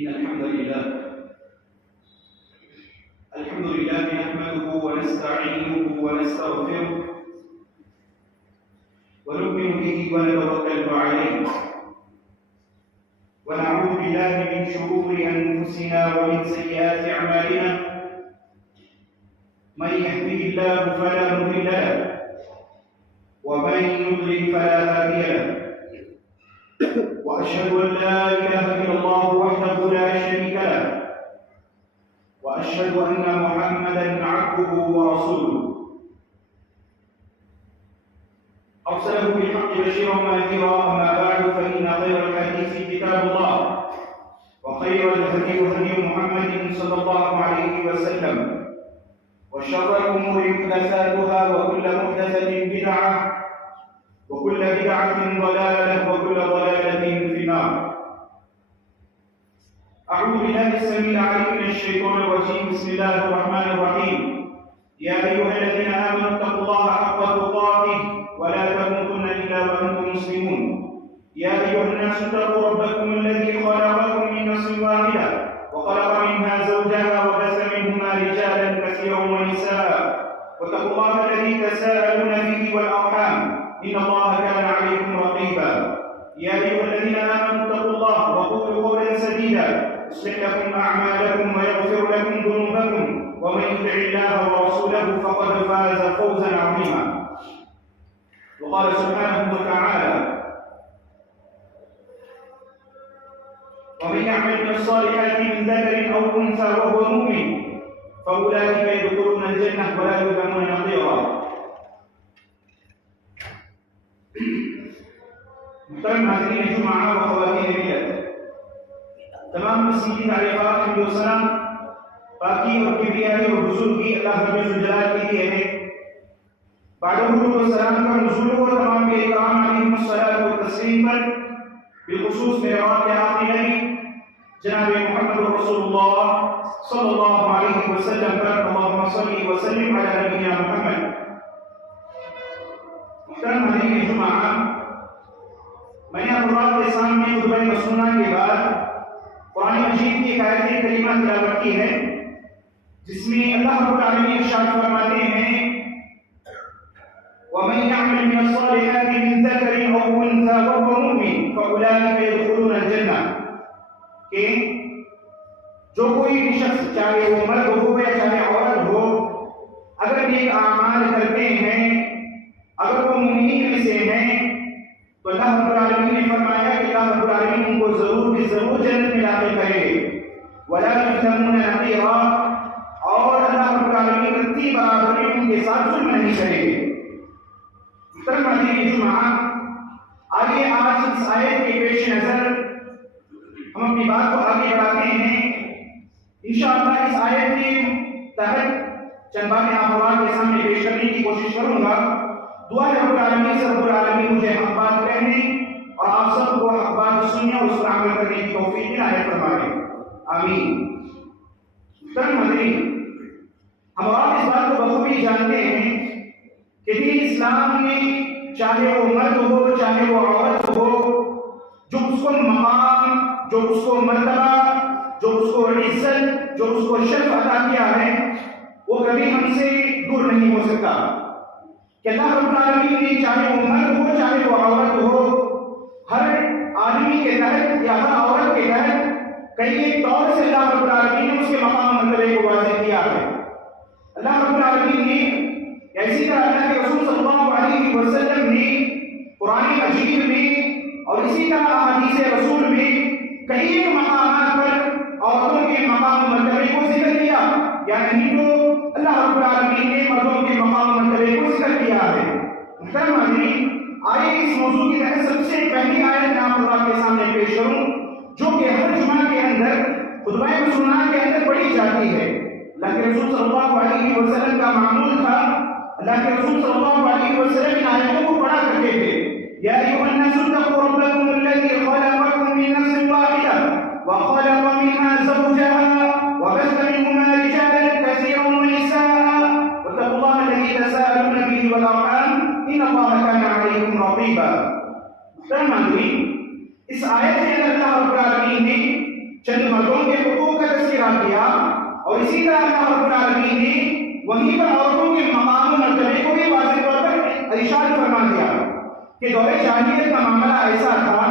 إن الحمد لله نحمده ونستعينه ونستغفره ونؤمن به ونتوكل عليه ونعوذ بالله من شرور أنفسنا ومن سيئات أعمالنا من يهده الله فلا مضل له ومن يضلل فلا هادي له وأشهد أن لا إله إلا الله وحده لا شريك له وأشهد أن محمدا عبده ورسوله أرسله بالحق بشيرا ونذيرا أما بعد فإن خير الحديث كتاب الله وخير الهدي هدي محمد صلى الله عليه وسلم وشر الأمور محدثاتها وكل محدثة بدعة وكل بدعة ضلالة وكل ضلالة في النار. أعوذ بالله السميع العليم من الشيطان الرجيم. بسم الله الرحمن الرحيم. يا أيها الذين آمنوا اتقوا الله حق تقاته ولا تموتن إلا وأنتم مسلمون. يا أيها الناس اتقوا ربكم الذي خلقكم من نفس واحدة وخلق منها زوجها وبث منهما رجالا كثيرا ونساء واتقوا الله الذي تساءلون به والأرحام إن الله كان عليكم رقيبا. يا أيها الذين آمنوا اتقوا الله وقولوا قولا سديدا يصلح لكم أعمالكم ويغفر لكم ذنوبكم ومن يطع الله ورسوله فقد فاز فوزا عظيما. وقال سبحانه وتعالى: ومن يعمل من الصالحات من ذكر أو أنثى وهو مؤمن فأولئك يدخلون الجنة ولا يظلمون نقيرا. محترم حاضرین جمعہ و خواتین ملت، تمام مسیحی تعلیمات حمد و سلام پاکی اور کبریائی اور بزرگی اللہ رب الجلال کے لیے ہے. بعد درود و سلام کا نزول ہو تمام کے اکرام علیہم الصلاۃ والتسلیم پر، بالخصوص میرے اور کے آخری نبی جناب محمد رسول اللہ صلی اللہ علیہ وسلم پر اللہم صلی وسلم علی نبینا محمد. محترم حاضرین جمعہ، میں نے حضرات کے سامنے خطبہ مسنونہ کے بعد قرآن مجید کی ایک آیت کریمہ تلاوت کی ہے، جس میں اللہ رب العالمین ارشاد فرماتے ہیں: وَمَن يَعْمَلْ مِنَ الصَّالِحَاتِ مِن ذَكَرٍ أَوْ أُنثَىٰ وَهُوَ مُؤْمِنٌ فَأُولَٰئِكَ يَدْخُلُونَ الْجَنَّةَ. کہ جو کوئی بھی شخص، چاہے وہ مرد ہو یا چاہے عورت ہو، اگر نیک اعمال کرتے ہیں، اگر وہ مومنین میں سے ہیں، تو اللہ رب العالمین نے فرمایا کہ اللہ رب العالمین ان کو ضرور جنت میں داخل کریں گے. وَلَا يُظْلَمُونَ نَقِيرًا. اور اللہ رب العالمین رتی برابری ان کے ساتھ ظلم نہیں کریں گے. محترم حاضرین جمعہ، آگے آج اس آیت کے پیش نظر ہم اپنی بات کو آگے بڑھاتے ہیں. انشاءاللہ اس آیت کے تحت چند باتیں آپ کے سامنے پیش کرنے کی کوشش کروں گا. دعا ہے رب العالمین سے رب العالمین مجھے حق بات کہنے اور آپ سب کو حق بات سننے اور اس پر عمل کرنے کی توفیق عنایت فرمائے. آمین. محترم حاضرین، ہم آپ اس بات کو بخوبی جانتے ہیں کہ دین اسلام نے چاہے وہ مرد ہو چاہے وہ عورت ہو، جو اس کو مقام، جو اس کو مرتبہ، جو اس کو عزت، جو اس کو شرف عطا کیا ہے، وہ کبھی ہم سے دور نہیں ہو سکتا. کہ اللہ رب العالمین نے چاہے وہ مرد ہو چاہے وہ عورت ہو، ہر آدمی کے تحت یا ہر عورت کے تحت کئی ایک طور سے اللہ رب العالمین نے اس کے مقام مرتبے کو واضح کیا ہے. اللہ رب العالمین نے اسی طرح اللہ کے رسول صلی اللہ علیہ وسلم نے قرآن مجید میں اور اسی طرح احادیث رسول میں کئی ایک مقامات پر عورتوں کے مقام مرتبے کو ذکر کیا. یعنی جو اللہ رب العالمین نے مردوں کے مقام مرتبے کو ذکر کیا ہے. محترم حاضرین، آئے اس موضوع کی تحت سب سے پہلی آیت میں آپ اللہ کے سامنے پیش کروں، جو کہ ہر جمعہ کے اندر خطبہ مسنونہ کے اندر پڑھی جاتی ہے. اللہ کے رسول صلی اللہ علیہ وسلم کا معمول تھا، اللہ کے رسول صلی اللہ علیہ وسلم ان آیتوں کو پڑھا کرتے تھے. یا ایھا الناس اتقوا ربکم الذی خلقکم من نفس واحدہ وخلق منها زوجها وبث منهما رجالا كثيرا ونساء واتقوا الله الذي تساءلون به والارحام ان الله كان عليكم رقيبا. محترم حاضرین، اس آیت میں اللہ رب العالمین نے چند مردوں کے حقوق کا تذکرہ کیا، اور اسی طرح اللہ رب العالمین نے وہیں پر عورتوں کے مقام و مرتبے کو بھی واضح طور پر ارشاد فرما دیا کہ دور جاہلیت کا معاملہ ایسا تھا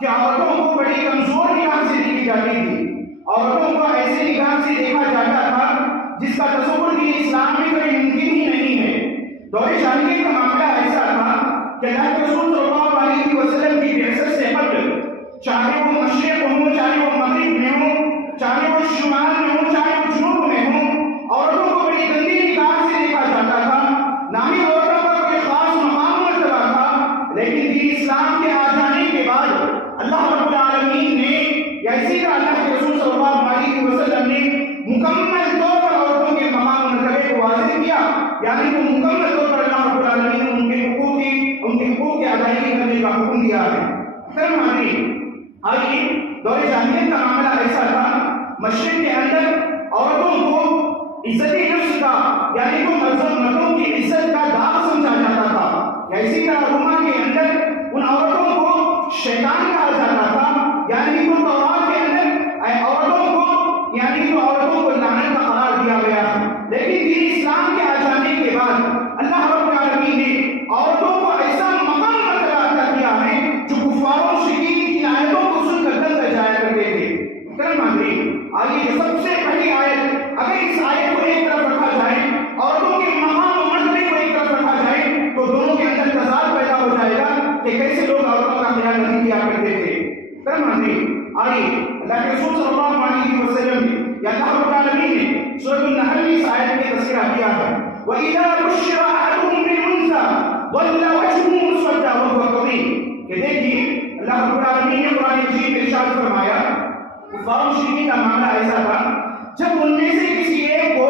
کہ عورتوں کو بڑی کمزور نگاہ سے دیکھی جاتی تھی، عورتوں کو ایسے نگاہ سے دیکھا جاتا تھا جس کا تصور بھی اسلام میں کبھی ممکن ہی نہیں ہے۔ دور جاہلیت کا معاملہ ایسا تھا کہ اللہ کے رسول صلی اللہ علیہ وسلم کی بعثت سے قبل چاہے وہ مشرق ہوں، چاہے وہ مغرب میں ہوں، چاہے وہ شمال میں ہوں، چاہے وہ جنوب میں ہوں، عورتوں کو بڑی گندی نگاہ سے دیکھا جاتا تھا، نہ ہی عورتوں کا کوئی خاص مقام مرتبہ تھا۔ لیکن دین اسلام کے آ جانے کے بعد اللہ رب العالمین نے یا اسی طرح اللہ کے رسول صلی اللہ علیہ وسلم نے مکمل طور پر عورتوں کے مقام مرتبے کو واضح کیا، یعنی وہ مکمل طور پر اللہ رب العالمین نے ان کے حقوق کی ادائیگی کرنے کا حکم دیا ہے۔ آئیے، دور جاہلیت کا معاملہ ایسا تھا، مشرق کے اندر عورتوں کو عزت نفس کا یعنی وہ مردوں کی عزت کا داغ سمجھا جاتا تھا، یا اسی طرح روما کے اندر ان عورتوں کو شیطان کہا جاتا تھا، یعنی وہ تورات کے اندر عورتوں کو لعنت کا قرار دیا گیا۔ لیکن دین اسلام کے آ جانے کے بعد اللہ رب العالمین نے عورتوں کو ایسا مقام مرتبہ عطا کیا ہے جو کفار و مشرکین کی آیتوں کو سن کر دنگ جایا کرتے تھے۔ آئیے جو سب سے پہلی آیت، اگر اس آیت کو ایک طرف رکھا جائے، عورتوں کے مقام و مرتبے کو ایک طرف رکھا جائے، تو دونوں کے اندر تضاد پیدا ہو جائے گا کہ کیسے لوگ عورتوں کا خیال نہیں کیا کرتے تھے۔ آئیے اللہ کے رسول صلی اللہ علیہ وسلم یا اللہ رب العالمین نے سورۃ النحل میں اس آیت کا تذکرہ کیا ہے، وَإِذَا بُشِّرَ أَحَدُهُم بِالْأُنثَىٰ ظَلَّ وَجْهُهُ مُسْوَدًّا وَهُوَ كَظِيمٌ، کہ دیکھیے اللہ رب العالمین نے قرآن مجید میں ارشاد فرمایا، کفار و مشرکین کا معاملہ ایسا تھا جب ان میں سے کسی ایک کو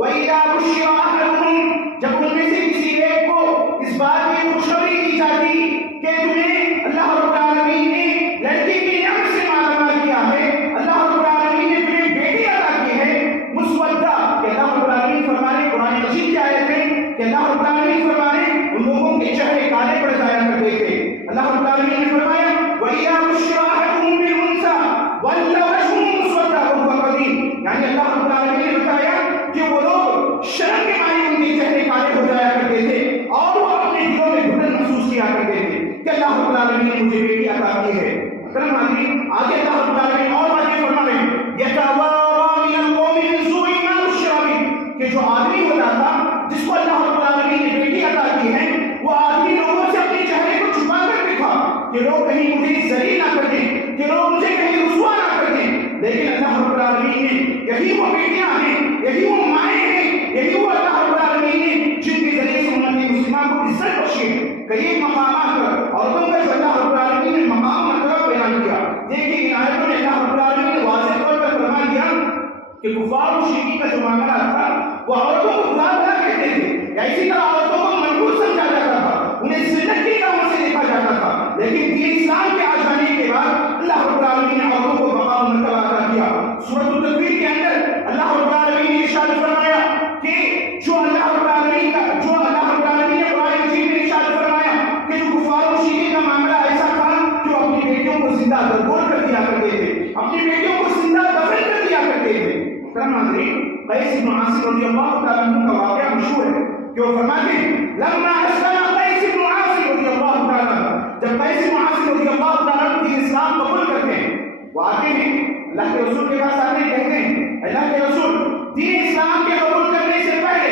وَإِذَا بُشِّرَ أَحَدُهُم، جب ان میں سے کسی ایک کو اس بات کی خوشخبری دی جاتی کہ تمہیں اللہ رب العالمین نے لڑکی کی نعمت سے مالامال کیا ہے، اللہ رب العالمین نے تمہیں بیٹی عطا کی ہے، مسودہ، کہ اللہ رب العالمین فرمانے قرآن مجید کی آیت ہے کہ اللہ رب العالمین فرمانے ان لوگوں کے چہرے کالے پڑ جایا کرتے تھے۔ اللہ رب العالمین نے فرمایا وَإِذَا بُشِّرَ أَحَدُهُم بِالْأُنثَىٰ ظَلَّ وَجْهُهُ مُسْوَدًّا وَهُوَ كَظِيمٌ، یعنی اللہ رب العالمین نے بتایا کہ وہ لوگ شرم کے مارے ان کے چہرے کالے ہو جایا کرتے تھے اور وہ اپنے دلوں میں گھٹن محسوس کیا کرتے تھے کہ اللہ رب العالمین نے مجھے بیٹی عطا کی ہے۔ آگے اللہ رب العالمین اور باتیں فرما رہے ہیں، يَتَوَارَىٰ مِنَ الْقَوْمِ مِن سُوءِ مَا بُشِّرَ بِهِ، کہ جو آدمی ہوتا تھا جس کو اللہ رب العالمین نے بیٹی عطا کی ہے، وہ آدمی لوگوں سے اپنے چہرے کو چھپا کر دکھا کہ لوگ کہیں مجھے ذلیل نہ کر دیں، کہ لوگ مجھے کہیں رسوا نہ کر دیں۔ لیکن اللہ رب العالمین نے یہی وہ بیٹیاں ہیں، یہی وہ مائیں ہیں، یہی وہ اللہ رب العالمین نے جن کے ذریعے سے امت مسلمہ کو عزت بخشی ہے۔ کئی مقامات پر عورتوں کا جو اللہ رب العالمین نے مقام مرتبہ بیان کیا، دیکھیے ان آیتوں میں اللہ رب العالمین نے واضح طور پر فرما دیا کہ کفار و مشرکین کا جو معاملہ تھا وہ عورتوں کو خدا بنا کہتے تھے، یا اسی طرح عورتوں کو منحوس سمجھا جاتا تھا، انہیں ذلت کی نظر سے دیکھا جاتا تھا۔ لیکن دین اسلام کے آ جانے کے بعد اللہ رب العالمین نے عورتوں کو مقام مرتبہ عطا کیا۔ سورۃ التکویر کے اندر اللہ رب العالمین نے ارشاد فرمایا کہ جو اللہ رب العالمین نے قرآن مجید میں ارشاد فرمایا کہ جو کفار و مشرکین کا معاملہ ایسا تھا جو اپنی بیٹیوں کو زندہ درگور کر دیا کرتے تھے، اپنی بیٹیوں کو زندہ دفن کر دیا کرتے تھے۔ قیس بن عاصم رضی اللہ تعالیٰ عنہ کا واقعہ مشہور ہے کہ وہ فرماتے ہیں لما اسلم قیس بن عاصم رضی اللہ تعالیٰ عنہ، جب قیس بن عاصم رضی اللہ تعالیٰ عنہ دین اسلام قبول کرتے ہیں، وہ آتے ہیں اللہ کے رسول کے پاس آتے ہیں، کہتے ہیں اللہ کے رسول دین اسلام کے قبول کرنے سے پہلے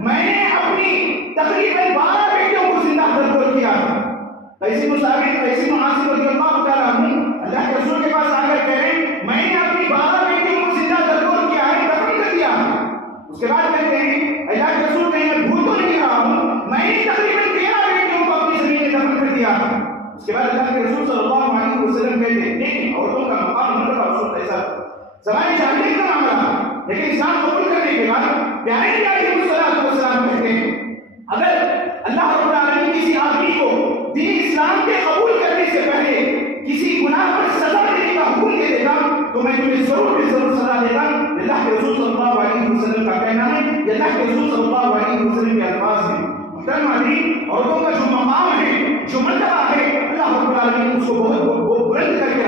میں نے اپنی تقریباً 12 بیٹیوں کو زندہ درگور کیا تھا۔ قیس بن عاصم رضی اللہ تعالیٰ عنہ اللہ کے رسول کے پاس آ کر کہہ رہے ہیں میں نے اپنی 12 بیٹیوں کو زندہ درگور کیا ہے، دفن کر دیا ہے۔ اس کے بعد کہتے ہیں اللہ کے رسول کہیں میں بھول تو نہیں رہا ہوں، میں نے تقریباً 13 بیٹیوں کو اپنی زمین میں دفن کر دیا ہے۔ اس کے بعد اللہ کے رسول صلی اللہ علیہ وسلم کہتے ہیں لیکن عورتوں کا مقام مرتبہ رسول ایسا زمانے جاہلیت کا معاملہ، لیکن اسلام قبول کرنے کے بعد پیارے علیہ السلام کہتے ہیں اگر اللہ رب العالمین کسی آدمی کو دین اسلام کے قبول کرنے سے پہلے کسی گناہ پر سزا دینے کا حکم دے دے گا تو میں تمہیں ضرور سزا دے گا۔ اللہ کے رسول صلی اللہ علیہ وسلم کا کہنا ہے، یہ اللہ کے رسول صلی اللہ علیہ وسلم کے الفاظ ہیں۔ محترم عورتوں کا جو مقام ہے، جو مرتبہ ہے، اللہ رب العالمین اس کو بہت بلند کر کے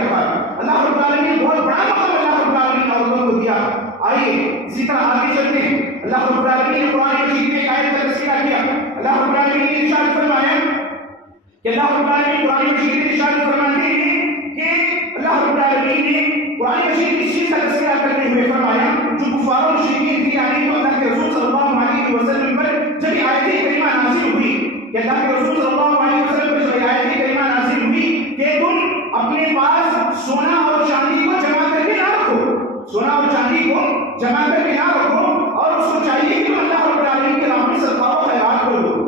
کہ اللہ رب العالمین قرآن مجید میں ارشاد فرماتے ہیں کہ اللہ رب العالمین نے قرآن مجید کی اس چیز کا تذکرہ کرتے ہوئے فرمایا جو کفار و مشرکین تھی یعنی تو اللہ کے رسول صلی اللہ علیہ وسلم پر جب یہ آیت کریمہ نازل ہوئی کہ اللہ کے رسول صلی اللہ علیہ وسلم پر جب یہ آیت کریمہ نازل ہوئی کہ تم اپنے پاس سونا اور چاندی کو جمع کر کے نہ رکھو، سونا اور چاندی کو جمع کر کے نہ رکھو اور اس کو چاہیے کہ اللہ رب العالمین کے نام میں صدقہ و خیرات کرو۔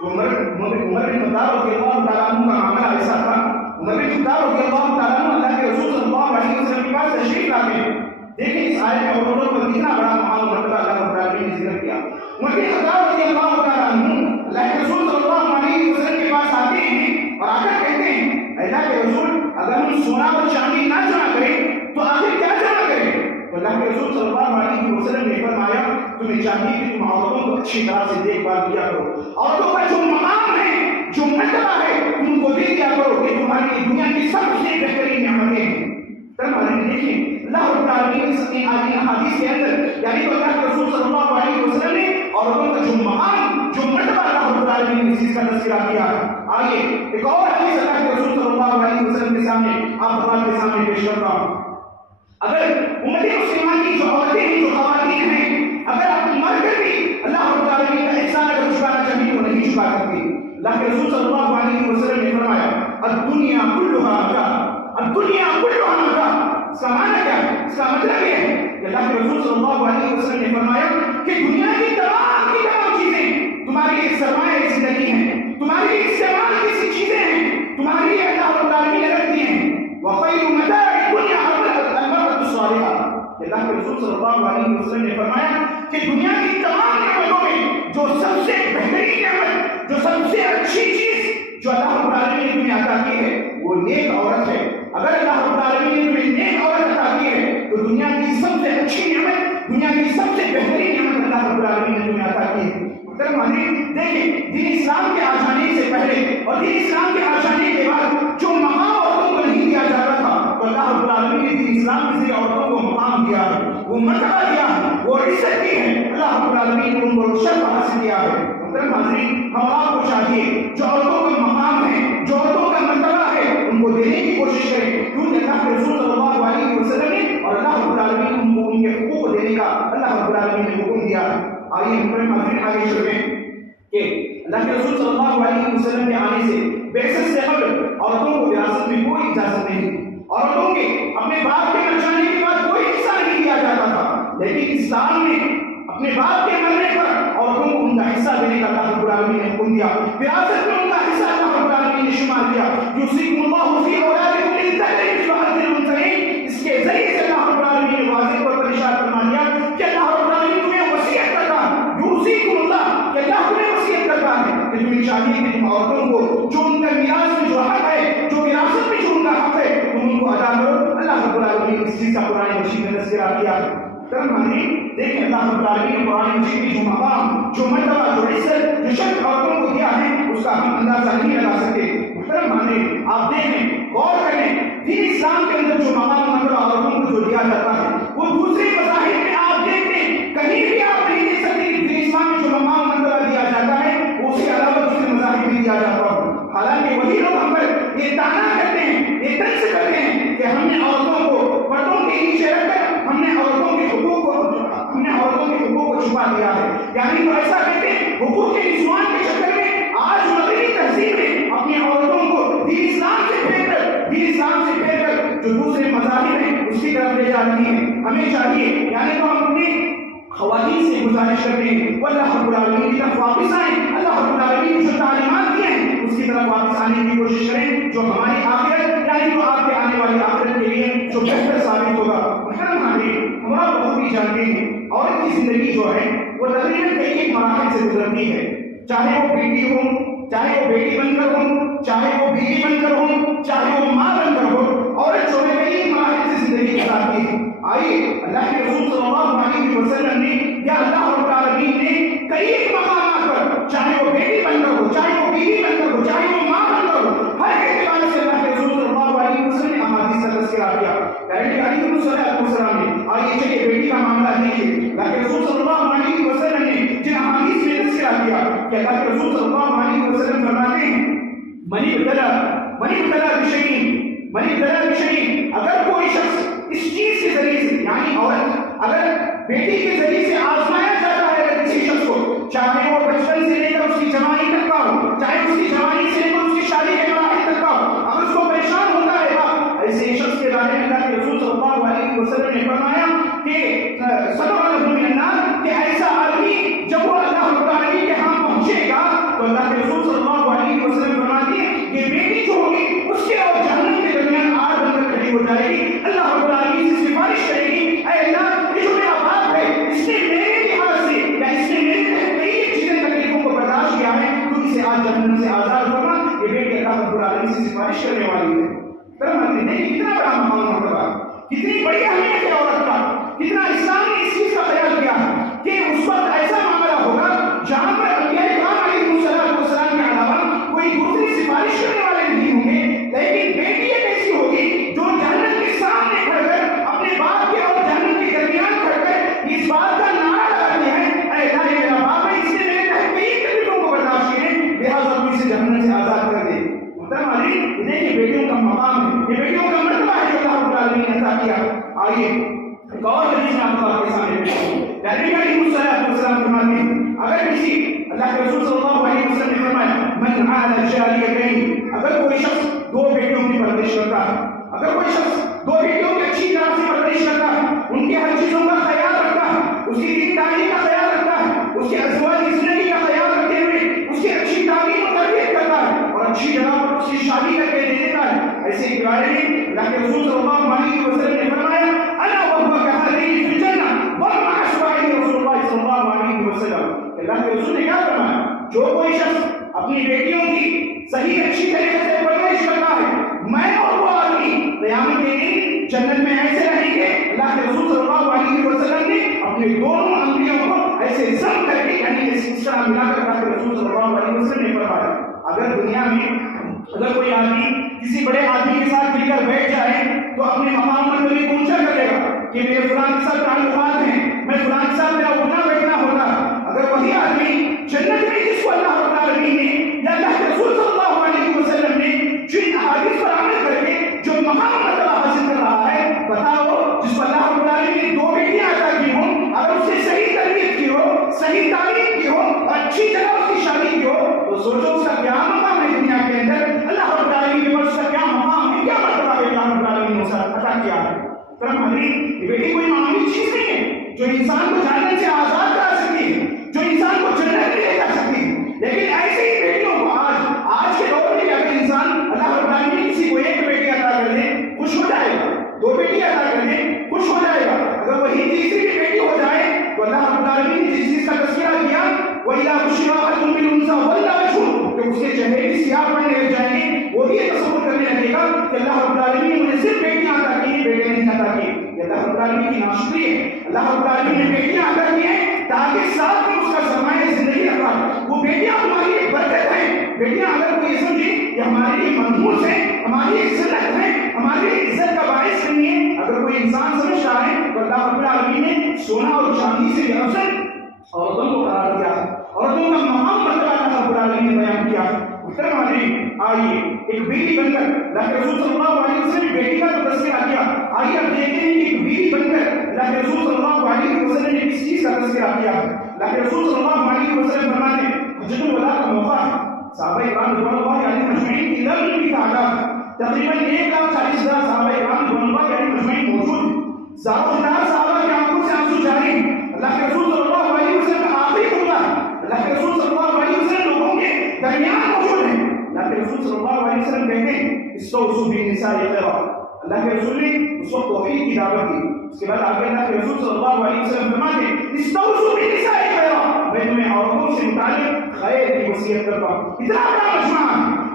تو عمر بن خطاب رضی اللہ تعالیٰ عنہ کا معاملہ ایسا تھا، عمر بن خطاب رضی اللہ تعالیٰ عنہ اللہ کے رسول صلی اللہ علیہ وسلم کے پاس تشریف لاتے ہیں۔ دیکھیں اس آیت میں عورتوں کو کتنا بڑا مقام مرتبہ اللہ رب العالمین نے ذکر کیا۔ عمر بن خطاب رضی اللہ تعالیٰ عنہ اللہ کے رسول صلی اللہ علیہ وسلم کے پاس آتے ہیں اور آ کر کہتے ہیں اللہ کے رسول اگر ہم سونا اور چاندی نہ جمع کریں تو آخر کیا جمع کریں؟ تو اللہ کے رسول صلی اللہ علیہ وسلم نے فرمایا تمہیں چاہیے کہ تم عورتوں کو اچھی طرح سے دیکھ بھال کیا کرو، عورتوں کا جو مقام ہے جو مرتبہ ہے تم کو دے دیا کرو کہ تمہاری دنیا کی سب سے بہترین نعمتیں ہیں۔ دیکھیں اللہ رب العالمین نے احادیث کے اندر یعنی تو اللہ کے رسول صلی اللہ علیہ وسلم نے عورتوں کا جو مقام جو مرتبہ اللہ رب العالمین نے اس چیز کا تذکرہ کیا ہے۔ آئیے ایک اور حدیث اللہ کے رسول صلی اللہ علیہ وسلم کے سامنے آپ حضرات کے سامنے پیش کرتا ہوں۔ اگر امت مسلمہ کی جو عورتیں ہیں جو خواتین ہیں اگر اپنی مر کر بھی اللہ رب العالمین کا احسان اگر چکانا چاہیے تو نہیں چکا سکتی۔ اللہ کے رسول صلی اللہ علیہ وسلم نے فرمایا الدنیا کلھا متاع، الدنیا کلھا متاع۔ اس کا معنی کیا ہے؟ اس کا مطلب یہ ہے کہ اللہ کے رسول صلی اللہ علیہ وسلم نے فرمایا کہ دنیا کی تمام چیزیں تمہاری ایک سرمایہ زندگی ہیں، تمہاری ایک استعمال کی چیزیں ہیں، تمہاری لیے اللہ رب العالمین نے رکھ دی ہیں۔ وخیر متاع الدنیا المرأة الصالحہ۔ اللہ کے رسول صلی اللہ علیہ وسلم نے فرمایا کہ دنیا کی تمام نعمتوں میں جو سب سے بہترین نعمت، جو سب سے اچھی چیز جو اللہ رب العالمین نے تمہیں عطا کی ہے وہ نیک عورت ہے۔ اگر اللہ رب العالمین نے تمہیں نیک عورت عطا کی ہے تو دنیا کی سب سے اچھی نعمت، دنیا کی سب سے بہترین نعمت اللہ رب العالمین نے تمہیں عطا کی ہے۔ دیکھیں دین اسلام کے آ جانے سے پہلے اور دین اسلام کے آ جانے کے بعد جو مقام عورتوں کو نہیں دیا جاتا تھا تو اللہ رب العالمین نے دین اسلام کے ذریعے عورتوں کو مقام دیا ہے، وہ مرتبہ دیا ہے، وہ عزت دی ہے، اللہ رب العالمین نے ان کو شرف حاصل کیا ہے۔ محترم حاضرین، ہم آپ کو چاہیے جو عورتوں کا مقام ہے، جو عورتوں کا مرتبہ ہے ان کو دینے کی کوشش کریں، کیونکہ اللہ کے رسول صلی اللہ علیہ وسلم نے اور اللہ رب العالمین ان کو ان کے حقوق دینے کا اللہ رب العالمین نے حکم دیا ہے۔ آئیے محترم حاضرین آگے چلیں کہ اللہ کے رسول صلی اللہ علیہ وسلم کے آنے سے بعثت سے قبل عورتوں کو وراثت میں کوئی اجازت نہیں تھی، عورتوں کے اپنے باپ کے مر جانے کے بعد کوئی حصہ نہیں دیا جاتا تھا، لیکن اسلام نے اپنے باپ کے مرنے پر عورتوں کو ان کا حصہ دینے کا اللہ رب العالمین نے حکم دیا، وراثت میں ان کا حصہ اللہ رب العالمین نے شمار کیا۔ یوصیکم اللہ فی اولادکم للذکر مثل حظ الانثیین، اس کے ذریعے سے اللہ رب العالمین نے واضح طور پر ارشاد فرما دیا کہ اللہ رب العالمین تمہیں وصیت کرتا ہے، یوصیکم اللہ کہ اللہ تمہیں وصیت کرتا ہے کہ تمہیں چاہیے کہ تم عورتوں کو جو ان کا میراث میں جو حق ہے، جو وراثت میں جو ان کا حق ہے تم ان کو ادا کرو۔ اللہ رب العالمین نے اس چیز کا قرآن مجید میں تذکرہ کیا ہے۔ دیکھیں اللہ رب العالمین نے قرآن مجید کی جو مقام، جو مرتبہ، جو عزت، جو شرف عورتوں کو دیا ہے اس کا ہم اندازہ نہیں لگا سکتے۔ محترم حاضرین، آپ دیکھیں، غور کریں، دین اسلام کے اندر جو مقام مرتبہ عورتوں کو جو دیا جاتا ہے وہ دوسرے مذاہب میں آپ دیکھیں کہیں بھی آپ نہیں دیکھ سکتے۔ دین اسلام میں جو مقام مرتبہ دیا جاتا ہے وہ اس کے علاوہ دوسرے مذاہب میں دیا جاتا ہے۔ حالانکہ وہی لوگ ہم پر یہ طعنا کرتے ہیں، یہ تنصیب کرتے ہیں کہ ہم نے عورتوں کو پردوں کے نیچے رکھ کر ہم نے عورتوں کے حقوق کو چھپا دیا ہے، یعنی وہ ایسا کہتے ہیں حقوق کے نسوان کے چکر میں آج مغربی تہذیب نے اپنی عورتوں کو دین اسلام سے پھیر کر جو دوسرے مذاہب ہیں اس کی طرف لے جاتی ہیں۔ ہمیں چاہیے یعنی تو ہم اپنے خواتین سے گزارش کرتے ہیں وہ اللہ رب العالمین کی طرف واپس آئیں، اللہ رب العالمین نے جو تعلیمات دی ہیں اس کی طرف واپس آنے کی کوشش کریں جو ہماری آخرت یعنی جو آپ کے آنے والی آخرت کے لیے جو بہتر ثابت ہوگا۔ محترم حاضرین، ہم آپ بہت ہی جانتے ہیں عورت کی زندگی جو ہے وہ تقریباً کئی مراحل سے گزرتی ہے، چاہے وہ بیٹی ہو، چاہے وہ بیٹی بن کر ہو، چاہے وہ بیوی بن کر ہو، چاہے وہ ماں بن کر ہو، عورت جو ہے کئی مراحل سے زندگی گزارتی ہے۔ آئیے اللہ کے رسول صلی اللہ علیہ وسلم نے یا اللہ رب العالمین نے کئی مقامات پر چاہے وہ بیٹی بن کر ہو، چاہے وہ بیوی بن کر ہو، چاہے وہ ماں بن کر ہو، ہر اعتبار سے اللہ کے رسول صلی اللہ علیہ وسلم نے احادیث کا تذکرہ کیا۔ پہلے علیہ السلام نے آئیے چلیے بیٹی کا معاملہ دیکھیے، اللہ کے رسول صلی اللہ علیہ وسلم نے جن احادیث میں تذکرہ کیا کہ اللہ کے رسول صلی اللہ علیہ وسلم فرماتے ہیں من ابتلا بشیء، اگر کوئی شخص اس چیز کے ذریعے سے، یعنی عورت اگر بیٹی کے ذریعے سے آزمایا جاتا ہے اگر کسی شخص کو، چاہے وہ بچپن سے لے کر اس کی جوانی تک کا ہو، چاہے اس کی جوانی سے لے کر اس کی شادی کے مراحل تک کا ہو، اگر اس کو پریشان ہوتا ہے ایسے شخص کے بارے میں اللہ کے رسول صلی اللہ علیہ وسلم نے فرمایا کہ صدق من النار، کہ ایسا آدمی جب وہ اللہ رب العالمین کے ہاں پہنچے گا تو اللہ کے رسول صلی اللہ علیہ وسلم فرماتے ہیں کہ بیٹی جو ہوگی اس کے اور جہنم کے درمیان آگ بن کر کھڑی ہو جائے گی، اللہ رب العالمین سے سفارش کرے گی، اے اللہ یہ جو میرا باپ ہے اس نے میرے لحاظ سے یا اس نے میرے تحت کئی چیزیں تکلیفوں کو برداشت کیا ہے، تو اسے آج جہنم سے آزاد فرما، یہ بیٹی اللہ رب العالمین سے سفارش کرنے والی ہے۔ کتنا بڑا مقام مرتبہ، کتنی بڑی اہمیت ہے عورت کا، کتنا اسلام نے اس چیز کا خیال کیا ہے کہ اس وقت ایسا معاملہ ہوگا جہاں پر انبیاء کرام علیہ السلام کے علاوہ کوئی دوسری سفارش کرنے والے نہیں ہوں گے، لیکن بیٹی ایک ایسی ہوگی جو جہنم کے سامنے کھڑ کر اپنے باپ کے اور جہنم کے درمیان کھڑ کر اس بات کا نعرہ لگاتی ہے، اے اللہ یہ میرا باپ ہے، اس نے میرے تحت کئی تکلیفوں کو برداشت کیے، لہٰذا تو اسے جہنم سے آزاد کر دے۔ محترم حضرین، یہ بیٹیوں کا مقام ہے، یہ بیٹیوں کا مرتبہ ہے جو اللہ رب العالمین نے عطا کیا۔ آئیے ایک اور حدیث میں آپ کے سامنے پیش کروں۔ نبی علیہ السلام فرماتے ہیں اگر کسی، اللہ کے رسول صلی اللہ علیہ وسلم نے فرمایا من عال جاریتین، اگر کوئی شخص دو بیٹیوں کی پرورش کرتا ہے، اگر کوئی شخص دو بیٹیوں کی اچھی طرح سے پرورش کرتا ہے، ان کی ہر چیزوں کا خیال رکھتا ہے، اس کی دین تعلیم کا خیال رکھتا ہے، اس کے ازواج کی زندگی کا خیال رکھتے ہوئے اس کی اچھی تعلیم و تربیت کرتا ہے اور اچھی جگہ پر اس کی شادی کر کے دے دیتا ہے، ایسے کے بارے میں اللہ کے رسول صلی اللہ علیہ وسلم نے فرمایا انا وهو كهذين في الجنة ومع ازواج رسول اللہ صلی اللہ علیہ وسلم۔ اللہ کے رسول نے کیا فرمایا؟ جو کوئی شخص اپنی بیٹیوں کی صحیح اچھی طریقے سے پرورش کرتا ہے، میں اور وہ آدمی قیامت کے دن جنت میں ایسے رہیں گے۔ اللہ کے رسول صلی اللہ علیہ وسلم نے اپنے دونوں انگلیوں کو ایسے ضم کر کے، یعنی اس طرح ملا کر اللہ کے رسول صلی اللہ علیہ وسلم نے فرمایا اگر دنیا میں اگر کوئی آدمی کسی بڑے آدمی کے ساتھ مل کر بیٹھ جائے تو اپنے مقام پر کبھی اونچا کرے گا کہ میرے فلان کے ساتھ تعلقات ہیں، میں فلان کے ساتھ میرا اٹھنا بیٹھنا ہوگا، اگر وہی آدمی جنت میں جس کو اللہ رب العالمین نے یا اللہ کے رسول صلی اللہ علیہ وسلم نے جن احادیث پر عمل کر کے جو مقام مرتبہ حاصل کر رہا ہے، بتاؤ جس کو اللہ رب العالمین نے دو بیٹیاں عطا کی ہوں، اگر اس سے صحیح تربیت کی ہو، صحیح تعلیم کی ہو اور اچھی جگہ اس کی شادی کی ہو تو سوچو اس کا کیا مقام ہے دنیا کے اندر، اللہ رب العالمین کے پاس اس کا کیا مقام ہے، کیا مرتبہ ہے اللہ رب العالمین نے اسے عطا کیا ہے۔ یہ بیٹی کوئی معمولی چیز نہیں ہے جو انسان کو جہنم سے آزاد کرا سکتی ہے، جو انسان کو جنت میں لے جا سکتی ہے، لیکن ایسے ہی بیٹیوں کو آج کے دور میں اگر انسان اللہ رب العالمین کسی کو ایک بیٹی عطا کر دے خوش ہو جائے گا، دو بیٹی عطا کر دے خوش ہو جائے گا، اگر وہی تیسری بھی بیٹی ہو جائے تو اللہ رب العالمین نے جس چیز کا تذکرہ کیا وَإِذَا بُشِّرَ أَحَدُهُم بِالْأُنثَىٰ ظَلَّ وَجْهُهُ، کہ اس کے چہرے بھی سیاہ پڑنے لگ جائیں گے، وہ بھی یہ تصور کرنے لگے گا کہ اللہ رب العالمین نے انہیں صرف بیٹیاں عطا کی ہیں، بیٹے نہیں عطا کیے۔ یہ اللہ رب العالمین کی ناشکری ہے، اللہ رب العالمین نے بیٹیاں عطا کی ہیں تاکہ ساتھ میں اس کا سرمایہ زندگی رکھا، وہ بیٹیاں ہماری ایک برکت ہیں، بیٹیاں اگر کوئی سمجھے کہ ہمارے لیے منحوس ہیں، ہماری ایک ذلت ہے، ہماری ایک عزت کا باعث نہیں ہے، اگر کوئی انسان سمجھ رہا ہے تو اللہ رب العالمین نے سونا اور چاندی سے بھی افضل عورتوں کو قرار دیا ہے، عورتوں کا مقام مرتبہ اللہ رب العالمین نے بیان کیا ہے۔ محترم حضرین، آئیے ایک بیوی بن کر اللہ کے رسول صلی اللہ علیہ وسلم نے بیٹی کا تو تذکرہ کیا، آئیے اب دیکھتے ہیں کہ ایک بیوی بن کر اللہ کے رسول صلی اللہ علیہ وسلم نے کس چیز کا تذکرہ کیا ہے۔ اللہ کے رسول صلی اللہ علیہ وسلم فرماتے ہیں حجۃ الوداع کا موقع ہے، صحابہ کرام رضوان اللہ علیہم اجمعین کی لمبی تعداد تقریباً 1,40,000 صحابہ کرام رضوان اللہ علیہم اجمعین موجود ہیں، زیادہ تر صحابہ کی آنکھوں سے آنسو جاری ہیں، اللہ کے رسول صلی اللہ علیہ وسلم کا آخری خطبہ ہے، اللہ کے رسول صلی اللہ علیہ وسلم لوگوں کے درمیان موجود ہیں، اللہ کے رسول صلی اللہ علیہ وسلم کہتے ہیں استوصوا بالنساء خیرا، اللہ کے رسول نے اس وقت توحید کی دعوت دی، اس کے بعد آگے اللہ کے رسول صلی اللہ علیہ وسلم فرماتے ہیں استوصوا بالنساء خیرا، میں تمہیں عورتوں سے متعلق خیر کی وصیت کرتا ہوں۔ اتنا بڑا مجمع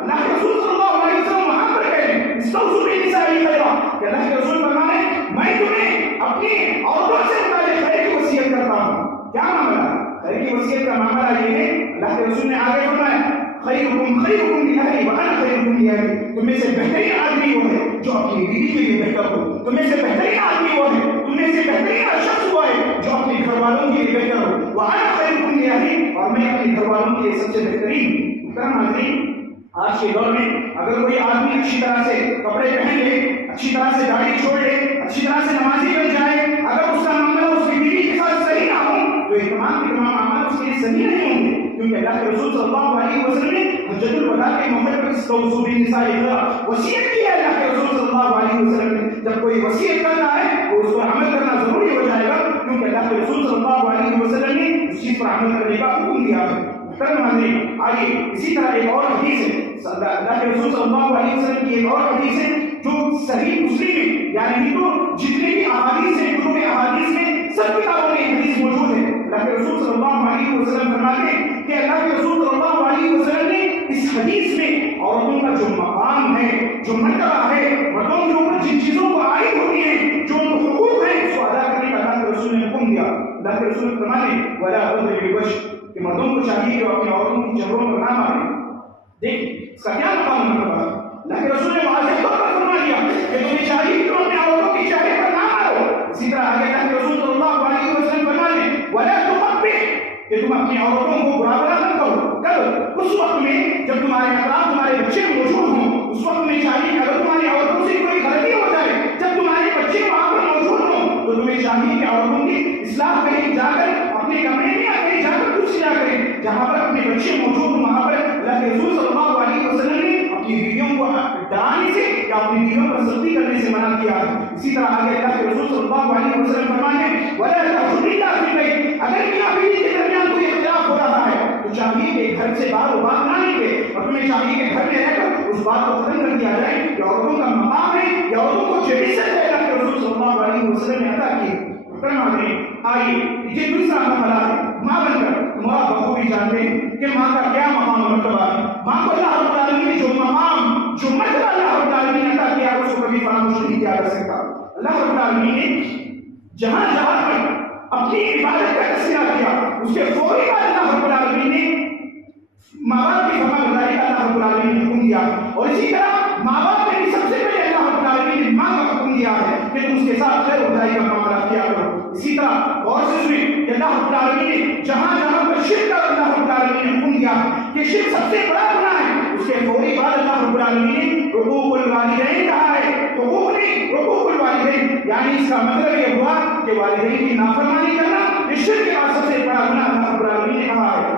اللہ کے رسول صلی اللہ علیہ وسلم وہاں پر کہتے ہیں استوصوا بالنساء خیرا، کہ اللہ کے رسول فرماتے ہیں میں تمہیں اپنی عورتوں سے متعلق خیر کی وصیت کرتا ہوں۔ کیا معاملہ؟ خیر کی وصیت کا معاملہ یہ ہے، اللہ کے رسول نے آگے فرمایا خیرکم لأہلی وأنا خیرکم لأہلی، تم میں سے بہترین آدمی وہ ہے جو اپنی بیوی کے لیے بہتر ہو، تم میں سے بہترین آدمی وہ ہے، تم میں سے بہترین شخص وہ ہے جو اپنے گھر والوں کے لیے بہتر ہو، وأنا خیرکم لأہلی، اور میں اپنے گھر والوں کے لیے سب سے بہترین۔ محترم حاضرین، آج کے دور میں اگر کوئی آدمی اچھی طرح سے کپڑے پہن لے، اچھی طرح سے داڑھی چھوڑ لے، اچھی طرح سے نمازی بن جائے، اگر اس کا معاملہ اس کی بیوی کے ساتھ صحیح نہ ہو تو یہ تمام کے تمام اعمال اس کے لیے صحیح نہیں ہوں گے، کیونکہ اللہ کے رسول صلی اللہ علیہ وسلم نے حجۃ الوداع کے موقع پر استوصوا بالنساء وصیت کی ہے۔ اللہ کے رسول صلی اللہ علیہ وسلم نے جب کوئی وصیت کرنا ہے تو اس پر عمل کرنا ضروری ہو جائے گا، کیونکہ اللہ کے رسول صلی اللہ علیہ وسلم نے اس چیز پر عمل کرنے کا حکم دیا ہے۔ آئیے اسی طرح ایک اور حدیث ہے، اللہ کے رسول صلی اللہ علیہ وسلم کی ایک اور حدیث ہے جو صحیح مسلم میں، یعنی تو جتنے بھی احادیث ہیں کتب احادیث میں سب کتابوں میں یہ حدیث موجود ہے۔ اللہ کے رسول صلی اللہ علیہ وسلم فرماتے ہیں کہ اللہ کے رسول صلی اللہ علیہ وسلم نے اس حدیث میں عورتوں کا جو مقام ہے، جو مرتبہ ہے، مردوں کے اوپر جن چیزوں کو عائد ہوتی ہیں، جو ان حقوق ہیں، اس کو ادا کرنے کا اللہ کے رسول نے حکم دیا۔ اللہ کے رسول فرماتے ہیں وَلَا تَضْرِبِ الْوَجْهَ، کہ مردوں کو چاہیے کہ اپنی عورتوں کی چہروں پر نہ ماریں۔ دیکھ اس کا کیا مقام مرتبہ ہے، اللہ کے رسول نے واضح طور پر فرما دیا کہ تمہیں چاہیے کہ تم اپنی عورتوں کی چہرے پر نہ مارو۔ اسی طرح آگے اللہ کے رسول صلی اللہ علیہ وسلم فرماتے ہیں وَلَا تُقَبِّحْ، کہ تم اپنی عورتوں کو برا بھلا مت کرو۔ کب؟ اس وقت میں جب تمہارے اطراف تمہارے بچے موجود ہوں، اس وقت میں چاہیے کہ اگر تمہاری عورتوں سے کوئی غلطی ہو جائے، جب تمہارے بچے وہاں پر موجود ہوں، تو تمہیں چاہیے کہ عورتوں کی اصلاح کہیں جا کر اپنے کمرے میں یا کہیں جا کر کچھ کیا کریں، جہاں پر اپنے بچے موجود ہوں وہاں پر اللہ کے رسول صلی اللہ علیہ وسلم نے اپنی بیویوں کو ڈرانے سے یا اپنی بیویوں پر سختی کرنے سے منع کیا ہے۔ اسی طرح آگے اللہ کے رسول صلی اللہ علیہ وسلم فرماتے ہیں وَلَا تَحْجُرْ إِلَّا فِي الْبَيْتِ، اگر میاں بیوی کے درمیان کوئی اختلاف ہو رہا ہے تو چاہیے کہ گھر سے باہر بات نہ نکلے، اور تمہیں چاہیے کہ گھر میں رہ کر اس بات کو ختم کر دیا جائے کہ عورتوں کا مقام ہے یا عورتوں کو جو عزت ہے اللہ کے رسول صلی اللہ علیہ وسلم نے عطا کی۔ آئیے یہ دوسرا مسئلہ ہے، ماں بن کر تمہارا بخوبی جانتے ہیں کہ ماں کا کیا مقام و مرتبہ ہے۔ ماں کو اللہ رب العالمین نے جو مقام، جو مرتبہ اللہ رب العالمین نے عطا کیا ہے اس کو کبھی فراموش نہیں کیا جا سکتا۔ اللہ رب العالمین نے جہاں جہاں پر اپنی عبادت کا تذکرہ کیا اس کے فوری بعد اللہ رب العالمین نے ماں باپ کی فرما برداری کا اللہ رب العالمین نے حکم دیا، اور اسی طرح ماں باپ نے بھی سب سے پہلے اللہ رب العالمین نے ماں کا حکم دیا ہے کہ تم اس کے ساتھ خیر و بھلائی کا معاملہ کیا کرو۔ اسی طرح غور سے سنیں کہ اللہ رب العالمین نے جہاں جہاں پر شرک کا اللہ رب العالمین نے حکم دیا کہ شرک سب سے بڑا گناہ ہے، اس کے فوری بعد اللہ رب العالمین نے حقوق الوالدین کہا ہے، حقوق نہیں حقوق الوالدین، یعنی اس کا مطلب یہ ہوا کہ والدین کی نافرمانی کرنا یہ شرک کے بعد سب سے بڑا گناہ اللہ رب العالمین نے کہا ہے۔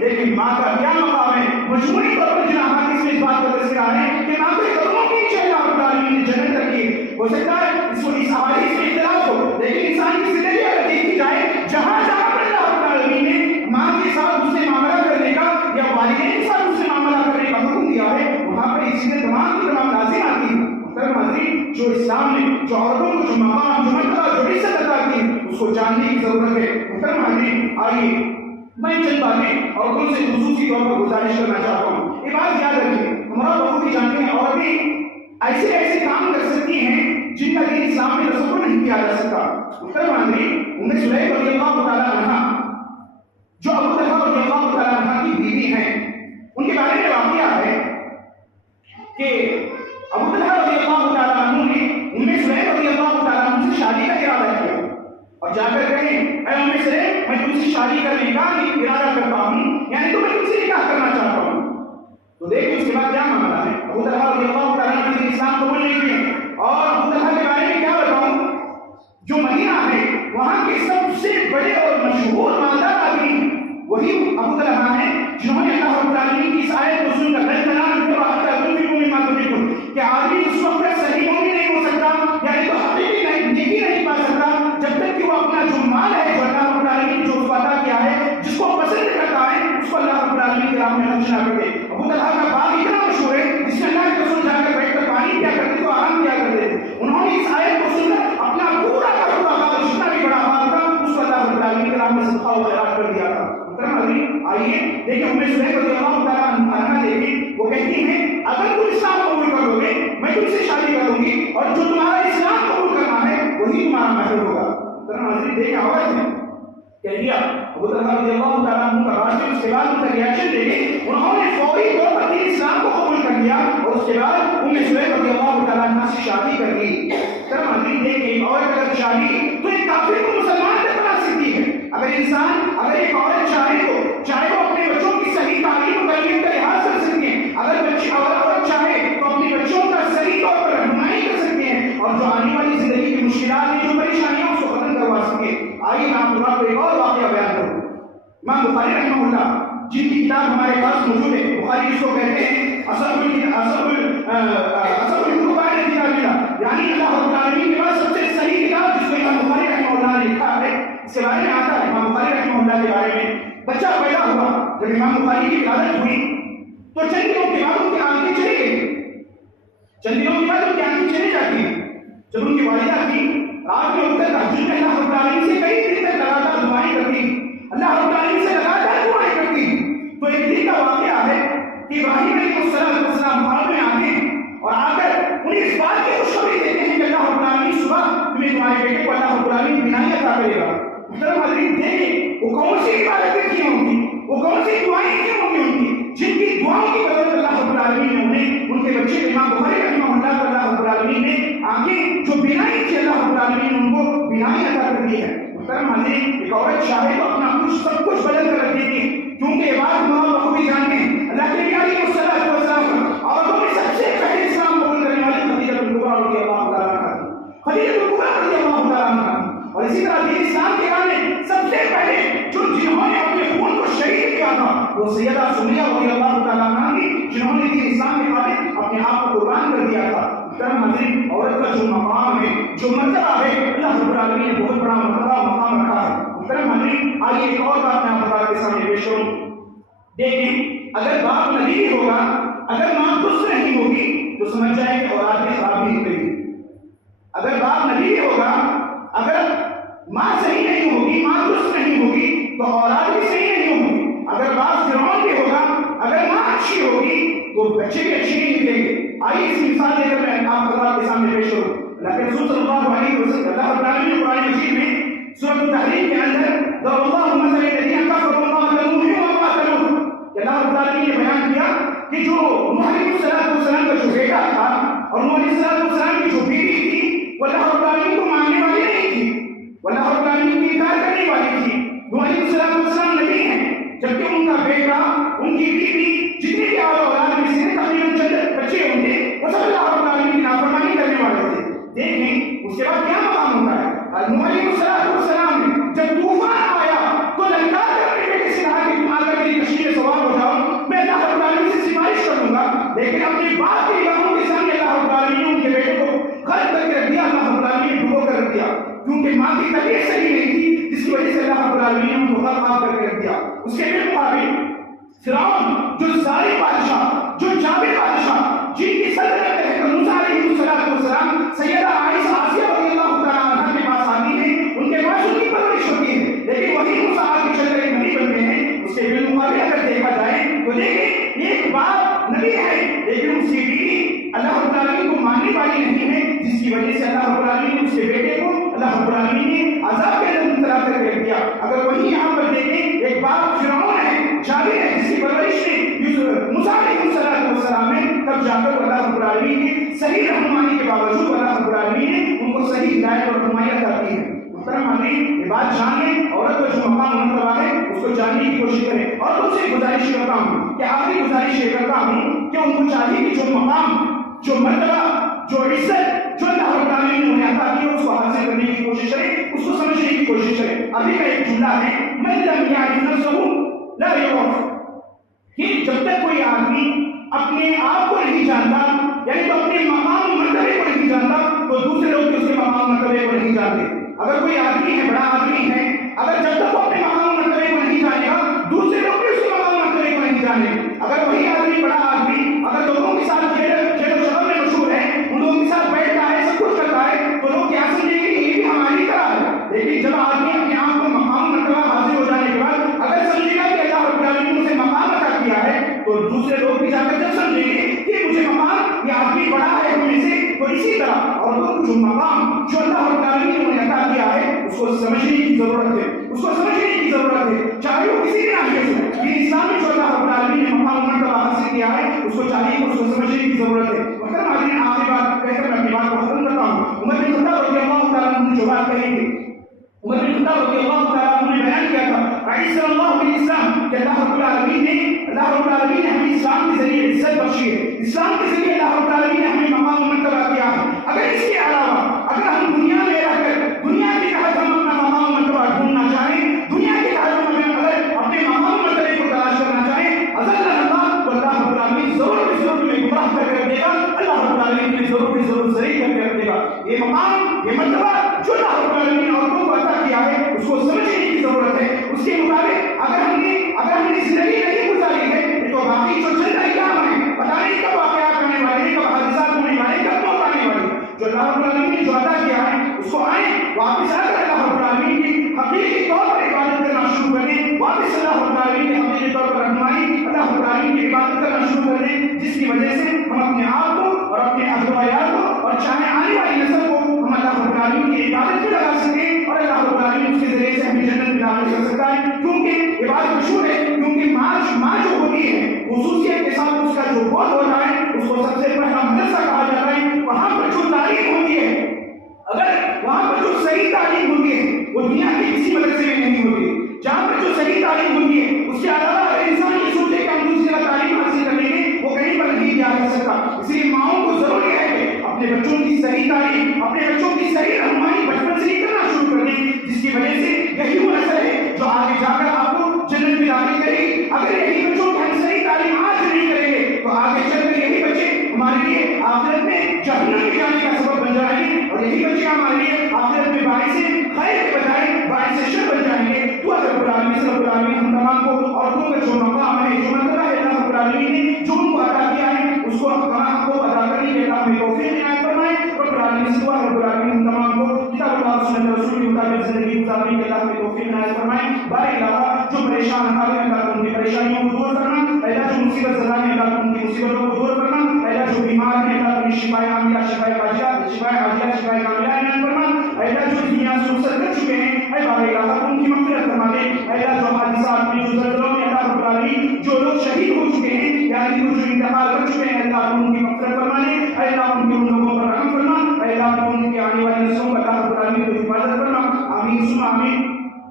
لیکن ماں کا کیا مقام ہے؟ مجموعی طور پر جن احادیث میں اس بات کا تذکرہ ہے کہ ماں کے قدموں کے نیچے اللہ رب العالمین نے جنت رکھی ہے۔ ہو سکتا ہے اس احادیث میں اختلاف ہو، لیکن انسان کی زندگی اگر دیکھی جائے جہاں جہاں پر اللہ رب العالمین نے ماں کے ساتھ اس سے معاملہ کرنے کا یا والدین کے ساتھ اس سے معاملہ کرنے کا حکم دیا ہے، وہاں پر یہ چیزیں تمام کی تمام لازم آتی ہیں۔ جو اسلام نے جو عورتوں کو جو مقام، جو مرتبہ، جو عزت عطا کی اس کو جاننے کی ضرورت ہے۔ محترم حاضرین، آئیے میں چند باتیں عورتوں سے خصوصی طور پر گزارش کرنا چاہتا ہوں۔ یہ بات یاد رکھیں، ہمارا بخوبی جانتے ہیں عورتیں ایسے ایسے کام کر سکتی ہیں جن کا دین اسلام میں تصور نہیں کیا جا سکتا۔ محترم حاضرین، ام سلیم رضی اللہ تعالیٰ عنہا جو ابو طلحہ رضی اللہ تعالیٰ عنہ کی بیوی ہیں، ان کے بارے میں واقعہ ہے کہ ابو طلحہ رضی اللہ تعالیٰ عنہ نے ام سلیم رضی اللہ تعالیٰ عنہ سے شادی کا ارادہ کیا اور جا کر کہیں اے ام سلیم میں تم سے شادی کرنے کا ارادہ کرتا ہوں، یعنی تو میں تم سے نکاح کرنا چاہتا ہوں۔ تو دیکھیں اس کے بعد کیا معاملہ ہے۔ ابو طلحہ رضی اللہ تعالیٰ عنہ نے اسلام قبول نہیں کیے، اور ابو طلحہ کے بارے میں کیا بتاؤں، جو مدینہ ہے وہاں کے سب سے بڑے اور مشہور مالدار آدمی وہی ابو طلحہ ہیں جنہوں نے اللہ رب العالمین کی اس آیت کو سن کر کہ آدمی اس وقت تک صحیح مومن نہیں ہو سکتا، یعنی تو حقیقی نیکی نہیں پا سکتا جب تک کہ وہ اپنا جو مال ہے جو اللہ رب العالمین جو اس کو عطا کیا ہے، جس کو پسند کرتا ہے، اس کو اللہ رب العالمین کے راہ میں خرچ نہ کرے۔ ابو طلحہ کا باغ اتنا مشہور ہے جس میں اللہ کے رسول جا کر بیٹھ کر پانی کیا کرتے تو آرام کیا کرتے تھے۔ انہوں نے اس آیت کو سن کر اپنا پورا کا پورا باغ جتنا بھی بڑا باغ تھا اس کو اللہ رب العالمین کے راہ میں صدقہ و خیرات کر دیا تھا۔ آئیے دیکھیں ام سلیم رضی اللہ تعالیٰ عنہ، دیکھیں وہ کہتی ہیں اگر تم اسلام قبول کر لو گے میں تم سے شادی کروں گی، اور جو تمہارا اسلام قبول کرنا ہے وہی تمہارا مہر ہوگا۔ دیکھیں عورت نے کہہ دیا، ابو طلحہ رضی اللہ تعالیٰ عنہ کا راشد، اس کے بعد ان کا ریاکشن دیکھیں، انہوں نے فوری طور پر دین اسلام کو قبول کر لیا اور اس کے بعد ام سلیم رضی اللہ تعالیٰ عنہ سے شادی کر لی۔ دیکھیں عورت اگر شادی تو ایک کافر کو مسلمان تک بنا سکتی ہے۔ اگر ایک عورت چاہے تو چاہے وہ اپنے بچوں کی صحیح تعلیم و تربیت کا لحاظ کر سکتی ہے، بخاری رحمہ اللہ جن کی کتاب ہمارے پاس موجود ہے، بخاری اس کو کہتے ہیں یعنی اللہ رب العالمین کے پاس سب سے صحیح کتاب جس کو امام بخاری رحمہ اللہ نے لکھا ہے، اس کے بارے میں آتا ہے امام بخاری رحمہ اللہ کے بارے میں، بچہ پیدا ہوا جب امام بخاری کی ولادت ہوئی تو چند دنوں کے بعد ان کی آنکھیں چلی گئی، چند دنوں کے بعد ان کی آنکھیں چلی جاتی ہیں۔ جب ان کی والدہ تھی رات میں اٹھ کر تہجد میں اللہ رب العالمین سے کئی دن تک لگاتار دعائیں کرتی، اللہ رب العالمین سے لگاتار دعائیں کرتی، تو ایک دن کا واقعہ ہے کہ ابراہیم علیہ السلام خواب میں آتے ہیں اور آ کر انہیں اس بات کی خوشخبری دیتے ہیں کہ اللہ رب العالمین صبح تمہیں تمہارے بیٹے کو اللہ رب العالمین بینائی عطا کرے گا۔ محترم حضرین دیکھیں وہ کون سی عبادتیں کی ہوں گی، وہ کون سی دعائیں کی ہوں گی ان کی، جن کی دعاؤں کی بدولت اللہ رب العالمین نے انہیں ان کے بچے امام بخاری رحمہ اللہ کو اللہ رب العالمین نے آنکھیں جو بینائی تھی اللہ رب العالمین نے ان کو بینائی عطا کر دی ہے۔ محترم حضرین ایک عورت چاہے تو اپنا کچھ سب کچھ بدل کر رکھ دیتی، کیونکہ یہ بات ماں بخوبی جانتے ہیں اللہ کے نبی علیہ الصلوۃ والسلام عورتوں میں سب سے پہلے اسلام قبول کرنے والی خدیجہ الکبریٰ رضی اللہ تعالیٰ عنہا تھی، خدیجہ الکبریٰ رضی اللہ تعالیٰ عنہا تھی۔ اور اسی طرح دین اسلام کے آنے سب سے پہلے جنہوں نے اپنے خون کو شہید کیا تھا وہ سیدہ سمیہ رضی اللہ تعالیٰ عنہا تھی، جنہوں نے دین اسلام کے خاطر اپنے آپ کو قربان کر دیا تھا۔ محترم حضرین عورت کا جو مقام ہے، جو مرتبہ ہے، اللہ رب العالمین نے بہت بڑا مرتبہ مقام رکھا ہے۔ محترم حضرین آئیے ایک اور بات میں آپ کے سامنے پیش کروں۔ دیکھیں اگر باپ نبی بھی ہوگا، اگر ماں درست نہیں ہوگی تو سمجھ جائیں کہ اولاد کی خرابی نکلے گی۔ اگر باپ نبی بھی ہوگا، اگر ماں صحیح نہیں ہوگی، ماں درست نہیں ہوگی تو اولاد بھی صحیح نہیں ہوگی۔ اگر باپ فرعون بھی ہوگا، اگر ماں اچھی ہوگی تو بچے بھی اچھے نہیں نکلیں گے۔ آئیے اس کی مثال دے کر میں آپ کے سامنے پیش کروں۔ اللہ کے رسول صلی اللہ علیہ وسلم اللہ رب العالمین نے قرآن مجید میں سورۃ التحریم کے اندر ضرب اللہ مثل الذین کفروا امرأۃ نوح وامرأۃ لوط، کہ اللہ رب العالمین نے بیان کیا کہ جو نوح علیہ السلام کا جو بیٹا تھا اور نوح علیہ السلام کی جو بیوی تھی وہ اللہ رب العالمین کو ماننے والی نہیں تھی، وہ اللہ رب العالمین کی انکار کرنے والی تھی۔ نوح علیہ السلام نبی ہیں، جبکہ ان کا بیٹا، ان کی بیوی، جتنے بھی اولاد میں سے تقریباً چند بچے ہوں گے وہ سب اللہ رب العالمین کی نافرمانی کرنے والے تھے۔ دیکھیں اس کے بعد کیا مقام ہوتا ہے۔ نوح علیہ السلام نے جب طوفان آیا تو للکار کر اپنے بیٹے سے کہا کہ تم آ کر میری کشتی میں سوار ہو جاؤ، میں اللہ رب العالمین سے سفارش کروں گا، لیکن اپنے باپ کے نگاہوں کے سامنے اللہ رب العالمین نے ان کے بیٹے کو غرق کر کے رکھ دیا، اللہ رب العالمین نے ڈبو کر رکھ دیا، کیونکہ ماں کی طبیعت صحیح نہیں تھی جس کی وجہ سے اللہ رب العالمین نے ان کو غرق کر کے رکھ دیا۔ اس کے بالمقابل فرعون جو ظالم بادشاہ، جو جابر بادشاہ، جن کی سلطنت ہے، موسیٰ علیہ السلام سیدہ عائشہ آسیہ رضی اللہ تعالیٰ عنہا کے پاس آتی ہے، ان کے پاس ان کی پرورش ہوتی ہے، لیکن وہی موسیٰ آگ کے چل کر ایک نبی بنتے ہیں۔ اس کے بالمقابل اگر دیکھا جائے تو دیکھیں ایک باپ نبی ہے لیکن اس کی بیوی اللہ رب العالمین کو ماننے والی نہیں ہے، جس کی وجہ سے اللہ رب العالمین نے اس کے بیٹے کو اللہ رب العالمین نے عذاب کے اندر مبتلا کر کے رکھ دیا۔ اگر وہیں یہاں پر دیکھیں ایک باپ فرعون ہے، جابر ہے، جس کی پرورش نے موسیٰ علیہ السلام نے، تب جا کر اللہ رب العالمین نے صحیح رہنمائی کے باوجود اللہ رب العالمین نے ان کو صحیح ہدایت اور رہنمائی عطا کی ہے۔ محترم حضرین یہ بات جان لیں، عورت کا جو مقام مرتبہ ہے اس کو جاننے کی کوشش کریں۔ اور تم سے گزارش کرتا ہوں کہ آخری گزارش یہ کرتا ہوں کہ ان کو چاہیے کہ جو مقام، جو مرتبہ، جو عزت جو اللہ رب العالمین نے انہیں عطا کی اس کو حاصل کرنے کی کوشش کریں، اس کو سمجھنے کی کوشش کریں۔ ابھی کا ایک جملہ ہے من لم یعرف نفسہ لا یعرف، کہ جب تک کوئی آدمی اپنے آپ کو نہیں جانتا، یعنی تو اپنے مقام مرتبے کو نہیں جانتا تو دوسرے لوگ بھی اس کے مقام مرتبے کو نہیں جانتے۔ اگر کوئی آدمی ہے، بڑا آدمی ہے، اگر جب تک وہ اپنے مقام مرتبے کو نہیں جانے گا دوسرے لوگ بھی اس کے مقام مرتبے کو نہیں جانے۔ اگر وہی آدمی، بڑا آدمی، اگر لوگوں کے ساتھ جیل و شہر میں مشہور ہے، ان لوگوں کے ساتھ بیٹھتا ہے، سب کچھ کرتا ہے، تو لوگ کیا سمجھیں گے کہ یہ بھی ہماری طرح ہے۔ لیکن جب آدمی اپنے آپ کو مقام مرتبہ حاصل ہو جانے کے بعد اگر سمجھے گا کہ اللہ رب العالمین نے اسے مقام عطا کیا ہے تو دوسرے لوگ بھی جا کر جب سمجھیں گے کہ مجھے مقام، یہ آدمی بڑا ہے ہم سے، تو اسی طرح اور لوگ جو مقام جو اللہ رب العالمین نے انہیں عطا کیا ہے اس کو سمجھنے کی ضرورت ہے، اس کو سمجھنے کی ضرورت ہے، چاہے وہ کسی بھی ناحیے سے۔ یہ اسلام میں جو اللہ رب العالمین نے مقام مرتبہ حاصل کیا ہے اس کو چاہیے کہ اس کو سمجھنے کی ضرورت ہے۔ محترم حاضرین آخری بات کہہ کر میں اپنی بات کو ختم کرتا ہوں۔ عمر بن خطاب رضی اللہ تعالیٰ عنہ نے جو بات کہی تھی، عمر بن خطاب رضی اللہ تعالیٰ عنہ نے بیان کیا تھا عیسی اللہ بالاسلام، کہ اللہ رب العالمین نے ہمیں اسلام کے ذریعے عزت بخشی ہے، اسلام کے ذریعے اللہ رب العالمین نے ہمیں مقام مرتبہ کیا ہے۔ اگر اس کے علاوہ اگر ہم دنیا میں رہ کر دنیا کے تحت ہم اپنا مقام مرتبہ ڈھونڈنا چاہیں، دنیا کے تحت ہم اگر اپنے مقام گا. یہ مقام، یہ مرتبہ جو اللہ رب العالمین نے عورتوں کو عطا کیا ہے اس کو سمجھنے کی ضرورت ہے. اس کے مطابق اگر ہم نے زندگی نہیں گزاری ہے تو باقی جو چند ایام ہیں پتہ نہیں کب واقعات آنے والے ہیں، کب حادثات ہونے والے ہیں، کب موت آنے والی. جو اللہ رب العالمین نے جو عطا کیا ہے اس کو آئیں واپس آ کر اللہ رب العالمین کی حقیقی طور پر عبادت کرنا شروع کر دیں. واپس اللہ رب العالمین کی حقیقی طور پر رہنمائی اللہ رب العالمین کی عبادت کرنا شروع کر دیں، جس کی وجہ سے ہم اپنے آپ کو اور اپنے اہل و عیال کو اور چاہے آنے والی نسل کو ہم اللہ رب العالمین کی عبادت میں لگا سکیں اور اللہ رب العالمین اس کے ذریعے سے ہمیں جنت میں داخل کر سکتا ہے. کیونکہ عبادت مشہور ہے، کیونکہ ماں جو ہوتی ہے خصوصیت کے ساتھ اس کا جو گود ہوتا ہے اس کو سب سے پہلا مدرسہ کہا جاتا ہے. وہاں پر جو تعلیم ہوتی ہے، اگر وہاں پر جو صحیح تعلیم ہوتی ہے وہ دنیا کے کسی مدرسے میں نہیں ہوتی. جہاں پر جو صحیح تعلیم ہوتی ہے اس کے علاوہ اگر انسان یہ سوچے کہ ہم دوسری جگہ تعلیم حاصل کر لیں گے وہ کہیں پر نہیں کیا جا سکتا. اس لیے ماؤں کو ضروری ہے کہ اپنے بچوں کی صحیح تعلیم، اپنے بچوں کی صحیح رہنمائی بچپن سے ہی کرنا شروع کر دیں، جس کی وجہ سے یہی وہ نسل ہے جو آگے جا کر آپ کو جنت میں داخل کرے گی. اگر یہی بچوں کی ہم صحیح تعلیم آج نہیں کریں گے تو آگے چل کر یہی بچے ہمارے لیے آخرت میں جہنم میں جانے کا سبب بن جائیں گے، اور یہی بچے ہمارے لیے آخرت میں باعث خیر کے بجائے باعث شر بن جائیں گے. تو اللہ رب العالمین ہم تمام کو عورتوں کا جو مقام ہے، جو مرتبہ ہے اللہ رب العالمین نے جو ان کو عطا کیا ہے اس کو ہم کو ادا کرنے کے اللہ ہمیں توفیق عنایت فرمائے. رب العالمین سے دعا ہے رب العالمین ہم تمام کو کتاب اللہ اور سنت رسول کے مطابق زندگی گزارنے کے اللہ ہمیں توفیق عنایت فرمائے. بارے اللہ جو پریشان حال ہیں اللہ ان کی پریشانیوں کو دور کرنا، اللہ جو مصیبت زدہ ہیں اللہ ان کی مصیبتوں کو دور کرنا، اللہ جو بیمار ہیں اللہ ان کی شفائے عاجلہ شفائے کاملہ عنایت فرما. اللہ جو دنیا سے رخصت کر چکے ہیں اے بارے اللہ ان کی مغفرت فرما دے. اللہ جو حادثات میں جو زلزلوں میں اللہ رب العالمین جو لوگ شہید ہو چکے ہیں یعنی جو انتقال کر چکے ہیں اللہ ان کی مغفرت فرما دے. اللہ ان کے ان لوگوں پر رحم فرما. اللہ ان کے آنے والی نسلوں کا اللہ رب العالمین کو حفاظت فرما. آمین ثم آمین.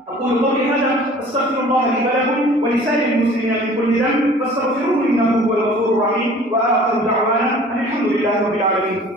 أقول قولي هذا أستغفر الله لي ولكم ولسائر المسلمين من كل ذنب فاستغفروه إنه هو الغفور الرحيم وآخر دعوانا أن الحمد لله رب العالمين.